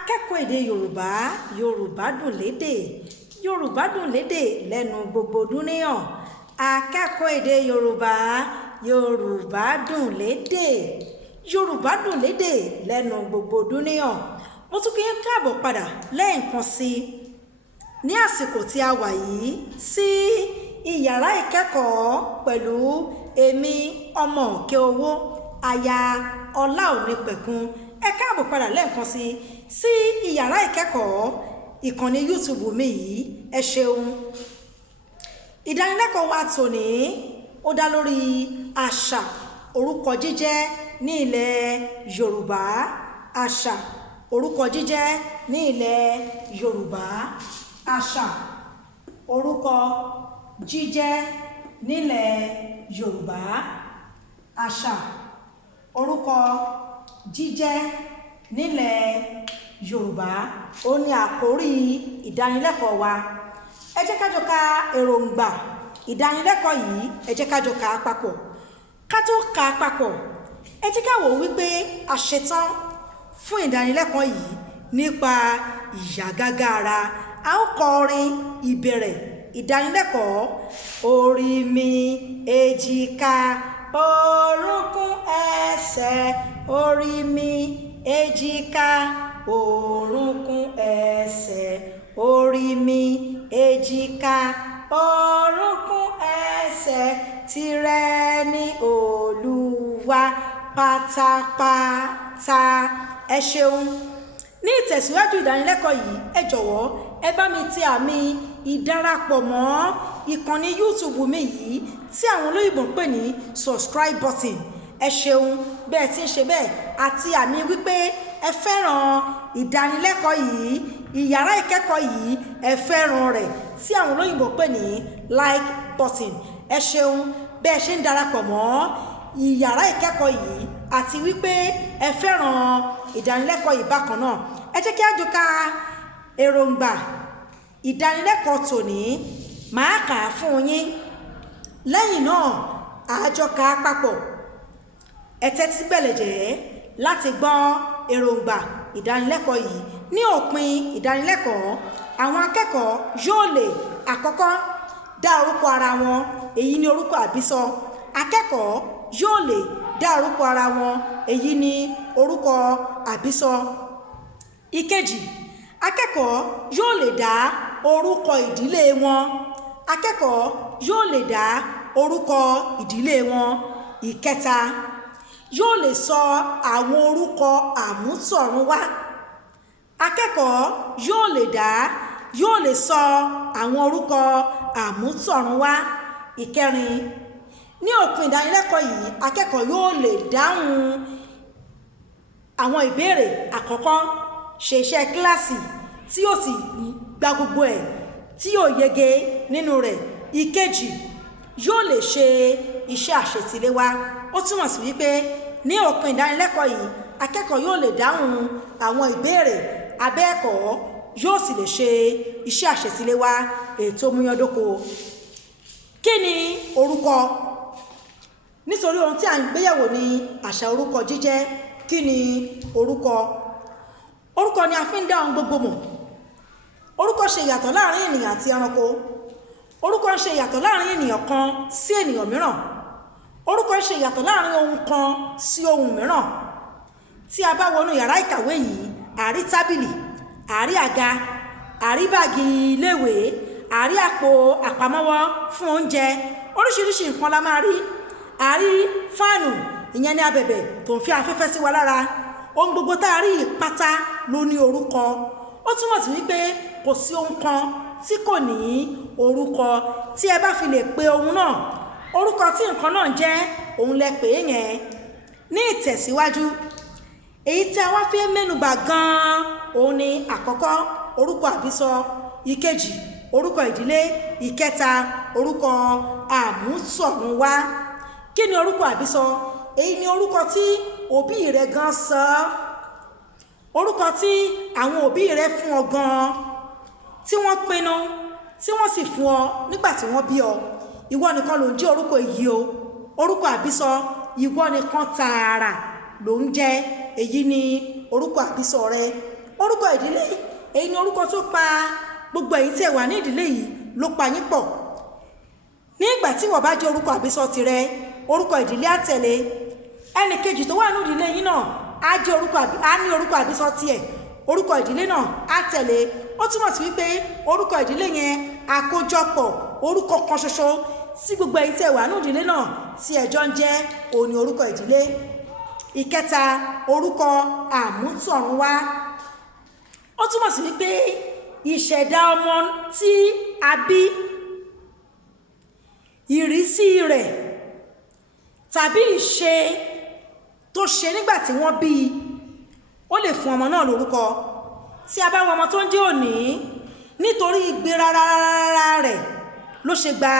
akẹ́kọ̀ọ́ èdè yorùbá yorùbá dùn lédè yorùbá dùn lédè lẹ́nu gbogbo dúníyàn akẹ́kọ̀ọ́ èdè yorùbá yorùbá dùn lédè yorùbá dùn lédè lẹ́nu gbogbo dúníyàn. mo tún kí yín káàbọ̀ padà lẹ́ẹ̀kan sí i ní àsìkò tí a wà yìí sí ìyàrá ìkẹ́kọ̀ọ́ pẹ̀lú èmi ọmọ òkè owó aya ọlá òní pẹ̀kun. ẹ káàbọ̀ padà lẹ́ẹ̀kan sí ìyàrá ìkẹ́kọ̀ọ́ ìkànnì YouTube mi yìí. ẹ ṣeun. ìdánilẹ́kọ̀ọ́ wa tòní ó dá lórí àṣà orúkọ jíjẹ́ ní ilẹ̀ Yorùbá. àṣà orúkọ jíjẹ́ ní ilẹ̀ Yorùbá. àṣà orúkọ jíjẹ́ nílẹ̀ Yorùbá. àṣà orúkọ jíjẹ́ nílẹ̀ Yorùbá ó ní àkórí ìdánilẹ́kọ̀ọ́ wa. ẹ jẹ́ ká jọ ka èròǹgbà ìdánilẹ́kọ̀ọ́ yìí, ẹ jẹ́ ká jọ kà á papọ̀. ká tó kà á papọ̀, ẹ jẹ́ ká wò wípé a ṣetán fún ìdánilẹ́kọ̀ọ́ yìí nípa ìyàgágá ara. a ó kọ orin ìbẹ̀rẹ̀ ìdánilẹ́kọ̀ọ́. orí mi, èjìká, orúnkún, ẹsẹ̀. orí mi, èjìká, orúnkún, ẹsẹ̀. orí mi, èjìká, orúnkún, ẹsẹ̀. tìrẹ ni Olúwa pátápátá. ẹ ṣeun. ní ìtẹ̀síwájú ìdánilẹ́kọ̀ọ́ yìí, ẹ jọ̀wọ́ ẹ bá mi tẹ àmì ìdarapọ̀ mọ́ ìkànnì YouTube mi yìí tí àwọn olóyìnbó ń pè ní subscribe button. ẹ ṣeun bẹ́ẹ̀ tí ń ṣe bẹ́ẹ̀ àti àmì wípé ẹ fẹ́ràn ìdánilẹ́kọ̀ọ́ yìí, ìyàrá ìkẹ́kọ̀ọ́ yìí ẹ fẹ́ràn rẹ̀ tí àwọn olóyìnbó ń pè ní like button. ẹ ṣeun bẹ́ẹ̀ ṣe ń darapọ̀ mọ́ ìyàrá ìkẹ́kọ̀ọ́ yìí àti wípé ẹ fẹ́ràn ìdánilẹ́kọ̀ọ́ yìí bákan náà. ẹ jẹ́ kí a jọ ka èròǹgbà ìdánilẹ́kọ̀ọ́ tòní. màá kà á fún yín, lẹ́yìn náà àjọ kà á papọ̀. ẹ tẹ́tí bẹ̀lẹ̀ jẹ́ láti gbọ́ èròǹgbà ìdánilẹ́kọ̀ọ́ yìí. ní òpin ìdánilẹ́kọ̀ọ́, àwọn akẹ́kọ̀ọ́ yóò lè àkọ́kọ́ dá orúkọ ara wọn, èyí ni orúkọ àbísọ. akẹ́kọ̀ọ́ yóò lè dá orúkọ ara wọn, èyí ni orúkọ àbísọ. ìkejì, akẹ́kọ̀ọ́ yóò lè dá orúkọ ìdílé wọn. akẹ́kọ̀ọ́ yóò lè dá orúkọ ìdílé wọn. ìkẹta, yóò lè sọ àwọn orúkọ àmútọ̀runwá. akẹ́kọ̀ọ́ yóò lè sọ àwọn orúkọ àmútọ̀runwá. ìkẹrin, ní òpin ìdánilẹ́kọ̀ọ́ yìí, akẹ́kọ̀ọ́ yóò lè dáhùn àwọn ìbéèrè àkọ́kọ́, ṣe iṣẹ́ kíláàsì tí yóò sì gba gbogbo ẹ̀ tí yóò yege nínú rẹ̀. ìkejì, yóò lè ṣe iṣẹ́ àṣetiléwá. ó túmọ̀ sí wípé ní òpin ìdánilẹ́kọ̀ọ́ yìí, akẹ́kọ̀ọ́ yóò lè dáhùn àwọn ìbéèrè abẹ́ẹ̀kọ́, yóò sì lè ṣe iṣẹ́ àṣetiléwá ètò múyándóko. kí ni orúkọ? nítorí ohun tí a ń gbéyẹ̀wò ní àṣà orúkọ jíjẹ́. kí ni orúkọ? orúkọ ni a fi ń dá ohun gbogbo mọ̀. orúkọ ṣe ìyàtọ̀ láàrin ènìyàn àti ẹranko. orúkọ ń ṣe ìyàtọ̀ láàrin ènìyàn kan sí ènìyàn mìíràn. orúkọ ń ṣe ìyàtọ̀ láàrin ohun kan sí ohun mìíràn. tí a bá wọnú yàrá ìkàwé yìí, àrí tábìlì, àrí àga, àrí báàgì iléèwé, àrí àpò àpamọ́wọ́ fún oúnjẹ, oríṣiríṣi nǹkan la máa rí. àrí fáànù, ìyẹn ní abẹ̀bẹ̀ tó ń fi afẹ́fẹ́ sí wa lára. ohun gbogbo tá a rí pátá ló ní orúkọ. ó túmọ̀ sí wípé kò sí ohun kan tí kò ní orúkọ. tí ẹ bá fi lè pe ohun náà, orúkọ tí nǹkan náà jẹ́, òun lẹ pè é yẹn. ní ìtẹ̀síwájú, èyí tí a wá fi mẹ́nubà gan-an òun ni àkọ́kọ́ orúkọ àbísọ, ìkejì orúkọ ìdílé, ìkẹta orúkọ àmútọ̀runwá. kí ni orúkọ àbísọ? èyí ni orúkọ tí òbí rẹ gan sọ, orúkọ tí àwọn òbí rẹ fún ọ gan, tí wọ́n pinnu tí wọ́n sì fún ọ nígbà tí wọ́n bí ọ. ìwọ nìkan ló ń jẹ́ orúkọ èyí o. orúkọ àbísọ ìwọ nìkan tààrà ló ń jẹ́, èyí ni orúkọ àbísọ rẹ. orúkọ ìdílé èyí ni orúkọ tó pa gbogbo èyí tí ẹ wà ní ìdílé yìí ló pa yín pọ̀. Ní ìgbà tí wọ́n bá jẹ́ orúkọ àbísọ tirẹ̀, orúkọ ìdílé á tẹ̀lé. Ẹnì kejì tó wà ní ìdílé yín náà á ní orúkọ àbísọ tiẹ̀, orúkọ ìdílé náà á tẹ̀lé. Ó túmọ̀ sí wípé orúkọ ìdílé yẹn àkójọpọ̀ orúkọ kan ṣoṣo tí gbogbo èyí tí ẹ wà ní ìdílé náà tí ẹjọ́ ń jẹ́ òní orúkọ ìdílé. Ìkẹta, orúkọ àmútọ̀runwá. Ó túmọ̀ sí wípé ìṣẹ̀dá ọmọ tí a bí, ìrísí rẹ̀ tàbí ìṣe tó ṣe nígbà tí wọ́n bí i ó lè fún ọmọ náà lórúkọ. Tí a bá wo ọmọ tó ń jẹ́ òní, nítorí ìgbérara rẹ̀ ló ṣe gba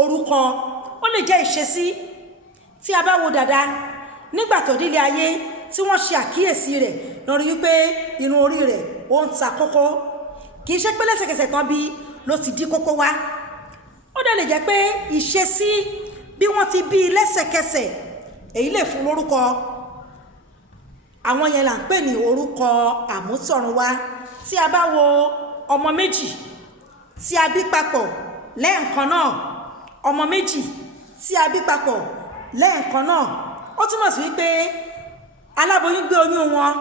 orúkọ. Ó lè jẹ́ ìṣesí. Tí a bá wo dàda nígbà tó délé ayé tí wọ́n ṣe àkíyèsí rẹ̀ lórí wípé irun orí rẹ̀ ó ń ta kókó, kì í ṣe pé lẹ́sẹ̀kẹsẹ̀ tán bí ló ti dí kókó wá. Ó dẹ̀ lè jẹ́ pé ìṣesí bí wọ́n ti bí lẹ́sẹ̀kẹsẹ̀ èyí lè fún lórúkọ. Àwọn yẹn là ń pè ní orúkọ àmútọ̀runwá. Tí a bá wo ọmọ méjì tí a bí papọ̀ lẹ́ẹ̀kan náà, ọmọ méjì tí a bí papọ̀ lẹ́ẹ̀kan náà, ó túmọ̀ sí wípé aláboyún gbé oyún wọn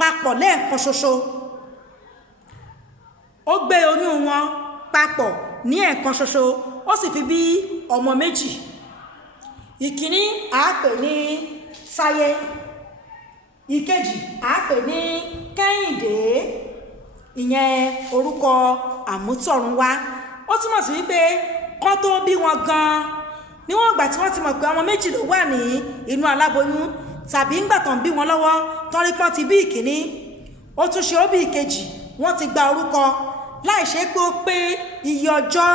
papọ̀ lẹ́ẹ̀kan ṣoṣo. Ó gbé oyún wọn papọ̀ ní ẹ̀ẹ̀kan ṣoṣo, ó sì fi bí ọmọ méjì. Ìkíní à á pè ní Sáyé, ìkejì à á pè ní Kẹ́hìndé. Ìyẹn orúkọ àmútọ̀runwá. Ó túmọ̀ sí wípé kán tó bí wọn gan-an, níwọ̀n ìgbà tí wọ́n ti mọ̀ pé ọmọ méjì ló wà ní inú aláboyún, tàbí ńgbà tán bí wọn lọ́wọ́ tọ́rí kan ti bí ìkíní, ó tún ṣe ó bí ìkejì, wọ́n ti gba orúkọ láì ṣe pé ó pé iye ọjọ́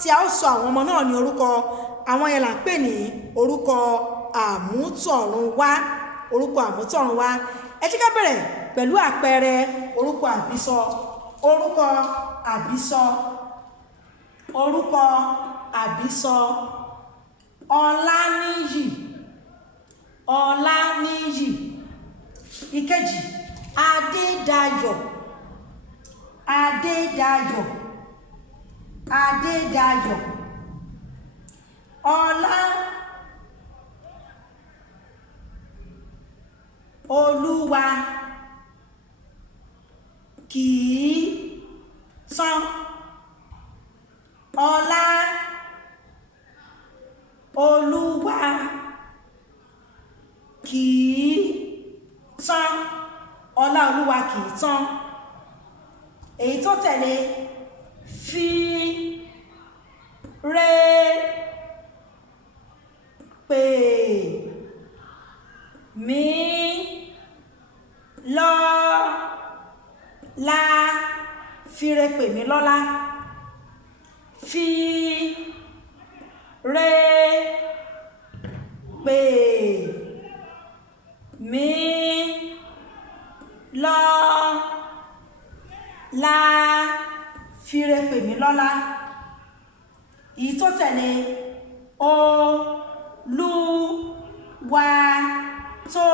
tí a ó sọ àwọn ọmọ náà ní orúkọ. Àwọn yẹn là ń pè ní orúkọ àmútọ̀runwá. Orúkọ àmútọ̀runwá. Ẹ jẹ́ ká bẹ̀rẹ̀ pẹ̀lú àpẹẹrẹ orúkọ àbísọ. Orúkọ àbísọ. Orúkọ àbísọ. Ọláníyì. Ọláníyì. Ìkejì, Adédayọ̀. Adédayọ̀. Adédayọ̀. Ọlá. Olúwa. Kìí tán. Ọlá. Olúwa. Kìí tán. Ọlá Olúwa kìí tán. Èyí tó tẹ̀lé, fi re pè mí lọ́lá. Fi re pè mí lọ́lá. Fi re pè mí lọ́lá. Fi re pè mí lọ́lá. Èyí tó tẹ̀lé, Olúwa tó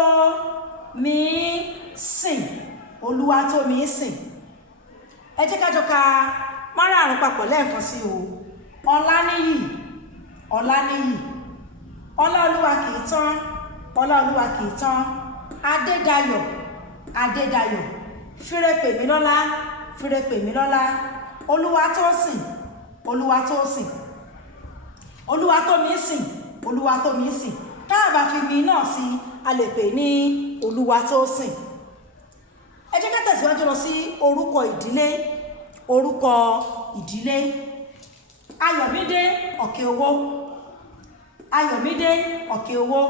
mi sìn. Olúwa tó mi sìn. Ẹ jẹ́ ká jọ ka márààrún papọ̀ lẹ́ẹ̀kan sí o. Ọláníyì. Ọláníyì. Ọlá Olúwa kìí tán. Ọlá Olúwa kìí tán. Adédayọ̀. Adédayọ̀. Fi re pè mí lọ́lá. Fi re pè mí lọ́lá. Olúwatósìn. Olúwatósìn. Olúwatómisìn. Olúwatómisìn. Tá a bá fi mi náà sí, a lè pè ní Olúwatósìn. Ẹ jẹ́ ká tẹ̀síwájú lọ sí orúkọ ìdílé. Orúkọ ìdílé. Ayọ̀mídé ọ̀kẹ́ owó. Ayọ̀mídé ọ̀kẹ́ owó.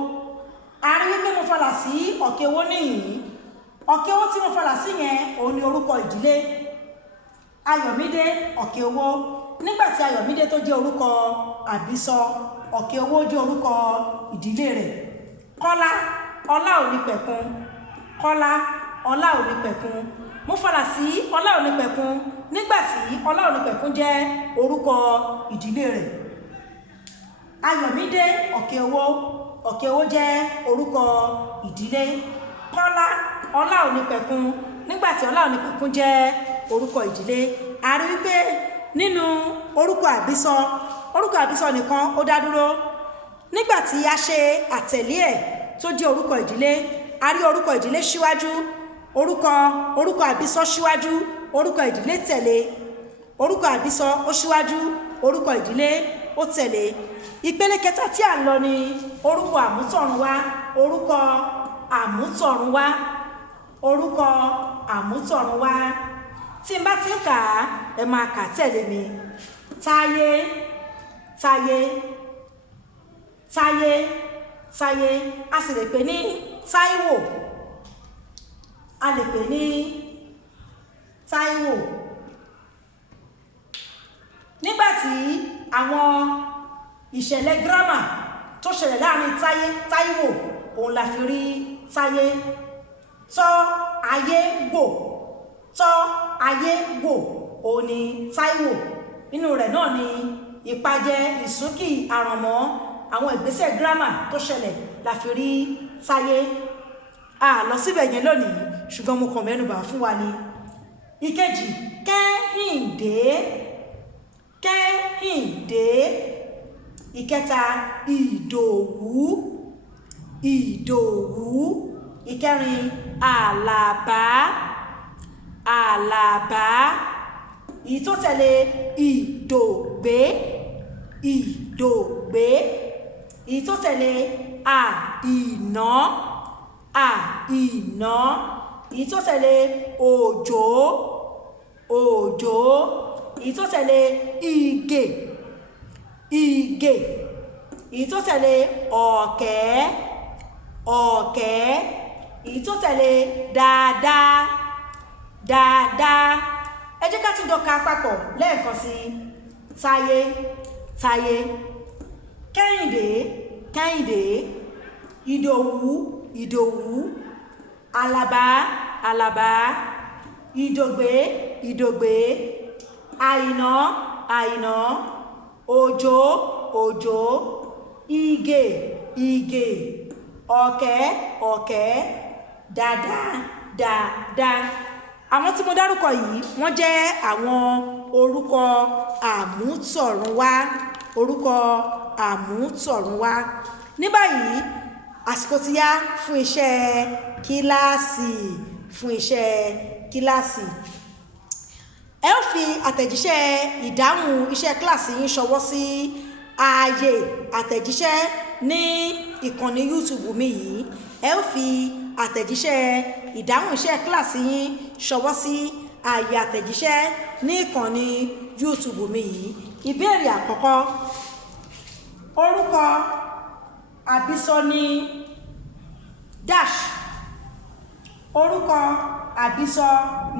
A rí wípé mo falà sí ọ̀kẹ́ owó níyìn. Ọ̀kẹ́ owó tí mo falà sí yẹn òun ni orúkọ ìdílé. Ayọ̀mídé ọ̀kẹ́ owó. Nígbàtí Ayọ̀mídé tó jẹ́ orúkọ àbísọ, ọ̀kẹ́ owó jẹ́ orúkọ ìdílé rẹ̀. Kọ́lá. Ọlá ò ní pẹ̀kun. Kọ́lá. Ọlá ò ní pẹ̀kun. Mo falà sí ọlá ò ní pẹ̀kun nígbàtí ọlá ò ní pẹ̀kun jẹ́ orúkọ ìdílé rẹ̀. Ayọ̀mídé ọ̀kẹ́ owó. Ọ̀kẹ́ owó jẹ́ orúkọ ìdílé. Kọ́lá. ọlá òní pẹ̀kun nígbàtí ọlá òní pẹ̀kun jẹ́ orúkọ ìdílé. A rí wípé nínú orúkọ àbísọ nìkan ó dá dúró. Nígbàtí a ṣe àtẹ̀lé ẹ̀ tó jẹ́ orúkọ ìdílé, a rí orúkọ ìdílé síwájú, orúkọ àbísọ síwájú, orúkọ ìdílé tẹ̀lé, orúkọ àbísọ ó síwájú, orúkọ ìdílé ó tẹ̀lé. Ìpele kẹta tí à ń lọ ni orúkọ àmútọ̀runwá. Orúkọ àmútọ̀runwá. Orúkọ àmútọ̀runwá. Tí n bá ti ń kà á, ẹ máa kà tẹ̀lé mi. Táyé, táyé, táyé, táyé. A sì lè pè ní Táíwò. A lè pè ní Táíwò. Nígbàtí àwọn ìṣẹ̀lẹ̀ gírámà tó ṣẹlẹ̀ láàrin Táíwò, òun la fi rí táyé. Tọ́ ayé wò, tọ́ ayé wò, òun ni Táíwò. Nínú rẹ̀ náà ni ìpàjẹ, ìsúnkì, àrànmọ́, àwọn ìgbésẹ̀ gírámà tó ṣẹlẹ̀ la fi rí táyé. A lọ síbẹ̀ yẹn lónìí, ṣùgbọ́n mo kàn mẹ́nubà fún wa ni. Ìkejì, Kẹ́hìndé, Kẹ́hìndé. Ìkẹta, Ìdòwú, Ìdòwú. Ìkẹrin, Àlàbá, Àlàbá. Èyí tó tẹ̀lé, Ìdògbé, Ìdògbé. Èyí tó tẹ̀lé, Àìná, Àìná. Èyí tó tẹ̀lé, Òjó, Òjó. Èyí tó tẹ̀lé, Ìgè, Ìgè. Èyí tó tẹ̀lé, Ọ̀kẹ́, Ọ̀kẹ́. Èyí tó tẹ̀lé, Dáadáa, Dáadáa. Ẹ jẹ́ ká tún jọ kà papọ̀ lẹ́ẹ̀kan sí. Táyé, táyé. Kẹ́hìndé, Kẹ́hìndé. Ìdòwú, Ìdòwú. Àlàbá, Àlàbá. Ìdògbé, Ìdògbé. Àìná, Àìná. Òjó, Òjó. Ìgè, Ìgè. Ọ̀kẹ́, Ọ̀kẹ́. Dáadáa, dáadáa. Àwọn tí mo dárúkọ yìí wọ́n jẹ́ àwọn orúkọ àmútọ̀runwá. Orúkọ àmútọ̀runwá. Ní báyìí àsìkò ti yá fún iṣẹ́ kíláàsì, fún iṣẹ́ kíláàsì. Ẹ ó fi àtẹ̀jíṣẹ́ ìdáhùn iṣẹ́ kíláàsì yín ṣọwọ́ sí ààyè àtẹ̀jíṣẹ́ ní ìkànnì YouTube mi yìí. Ẹ ó fi àtẹ̀jíṣẹ́ ìdáhùn iṣẹ́ kíláàsì yín ṣọwọ́ sí ààyè àtẹ̀jíṣẹ́ ní ìkànnì YouTube mi yìí. Ìbéèrè àkọ́kọ́, orúkọ àbísọ ni dash. Orúkọ àbísọ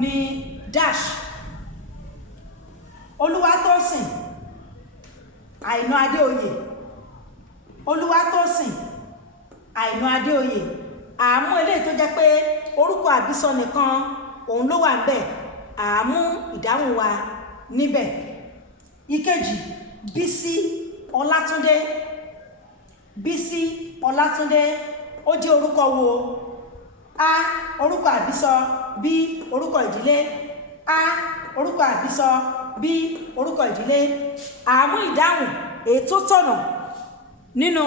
ni dash. Olúwatósìn, Àìná Adéoyè. Olúwatósìn, Àìná Adéoyè. Àmú eléyìí tó jẹ́ pé orúkọ àbísọ nìkan òun ló wà níbẹ̀, àmú ìdáhùn wa níbẹ̀. Ìkejì, Bísí Ọlátúndé. Bísí Ọlátúndé. Ó jẹ́ orúkọ wo? A, orúkọ àbísọ. B, orúkọ ìdílé. A, orúkọ àbísọ. B, orúkọ ìdílé. Àmú ìdáhùn èyí tó tọ̀nà nínú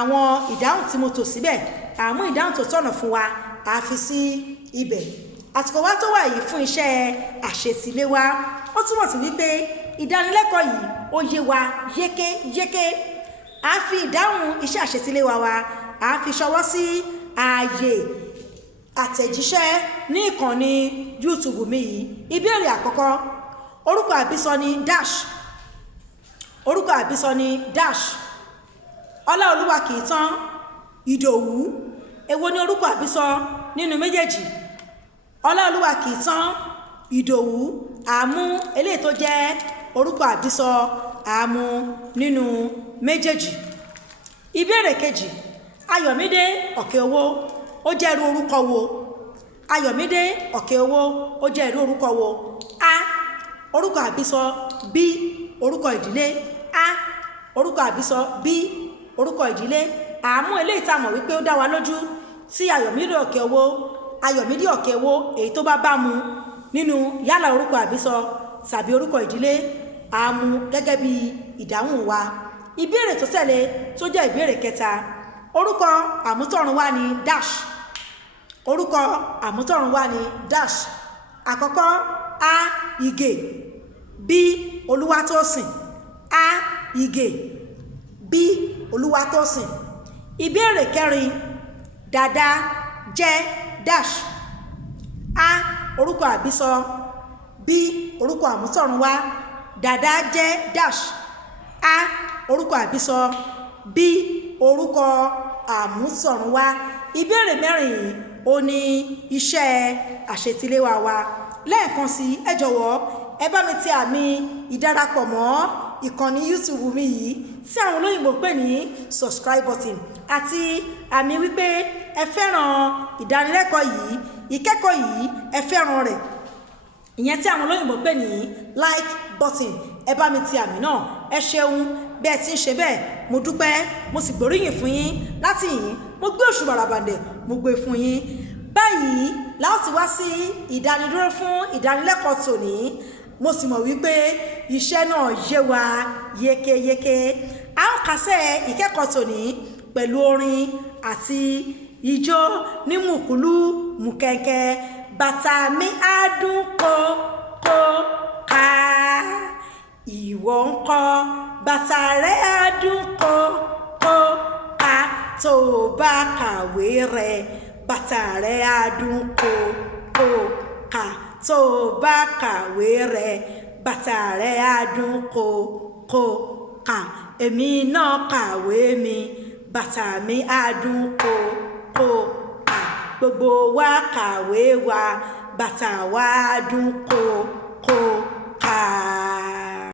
àwọn ìdáhùn tí mo tò síbẹ̀, àmú ìdáhùn tó tọ̀nà fún wa a fi sí ibẹ̀. Àsìkò wa tó wà yìí fún iṣẹ́ àṣetílé wa. Ó túmọ̀ sí wípé ìdánilẹ́kọ̀ọ́ yìí ó yé wa yékéyéké. A fi ìdáhùn iṣẹ́ àṣetílé wa a fi ṣọwọ́ sí ààyè àtẹ̀jíṣẹ́ ní ìkànnì YouTube mi yìí. Ìbéèrè àkọ́kọ́, orúkọ àbísọ ni dash. Orúkọ àbísọ ni dash. Ọláolúwa kìí tán, Ìdòwú. Èwo ni orúkọ àbísọ nínú méjèèjì? Ọláolúwa kìí tán, Ìdòwú. Àmú eléyìí tó jẹ́ orúkọ àbísọ, àmú nínú méjèèjì. Ìbéèrè kejì, Ayọ̀mídé Ọ̀kẹ́owó ó jẹ́ irú orúkọ wo? Ayọ̀mídé Ọ̀kẹ́owó ó jẹ́ irú orúkọ wo? A, orúkọ àbísọ. B, orúkọ ìdílé. A, orúkọ àbísọ. B, orúkọ ìdílé. Àmú eléyìí tá mọ̀ wípé ó dá wa lójú tí Ayọ̀mídé Ọ̀kẹ́owó Ayọ̀mídé Ọ̀kẹ́wó èyí tó bá mu nínú yálà orúkọ àbísọ tàbí orúkọ ìdílé a mú gẹ́gẹ́ bí ìdáhùn wa. Ìbéèrè tó tẹ̀lé tó jẹ́ ìbéèrè kẹta, orúkọ àmútọ̀runwá ni dash. Orúkọ àmútọ̀runwá ni dash. Àkọ́kọ́ a Ìgè, b Olúwatósìn, a Ìgè, b Olúwatósìn. Ìbéèrè kẹrin, dàda jẹ́ dash. A orúkọ àbísọ, b orúkọ àmútọ̀runwá. Dàda jẹ́ dash. A orúkọ àbísọ, b orúkọ àmútọ̀runwá. Ìbéèrè mẹ́rin yìí ó ní iṣẹ́ àṣetiléwá wa. Lẹ́ẹ̀kan sí ẹ jọ̀wọ́ ẹ bá mi tẹ àmì ìdárapọ̀ mọ́ ìkànnì YouTube mi yìí tí àwọn olóyìnbó pè ní subscribe button àti àmì wípé ẹ fẹ́ràn ìdánilẹ́kọ̀ọ́ yìí, ìkẹ́kọ̀ọ́ yìí ẹ fẹ́ràn rẹ̀, ìyẹn tí àwọn olóyìnbó pè ní like button. Ẹ bá mi tẹ àmì náà. Ẹ ṣeun bí ẹ ti ń ṣe bẹ́ẹ̀, mo dúpẹ́, mo sì gbóríyìn fún yín. Láti yín mo gbé òṣù bàràbàǹdẹ̀ mo gbé fún yín. Báyìí láti wá sí ìdánidúró fún ìdánilẹ́kọ̀ọ́ tòní. Mo sì mọ̀ wípé iṣẹ́ náà yé wa yékéyéké. A ó kásẹ̀ ìkẹ́kọ̀ọ́ tòní pẹ̀lú orin àti ijó ní mùkúlú mùkẹ́kẹ́. Bàtà mi á dún kó kó ká, ìwọ ńkọ́ bàtà rẹ á dún kó kó ká. Tó o bá kàwé rẹ bàtà rẹ á dún kó kó ká. Tó o bá kàwé rẹ bàtà rẹ á dún kó kó ká. Èmi náà kàwé mi, bàtà mi á dún kó kó ká. Gbogbo wa kàwé wa, bàtà wa á dún kó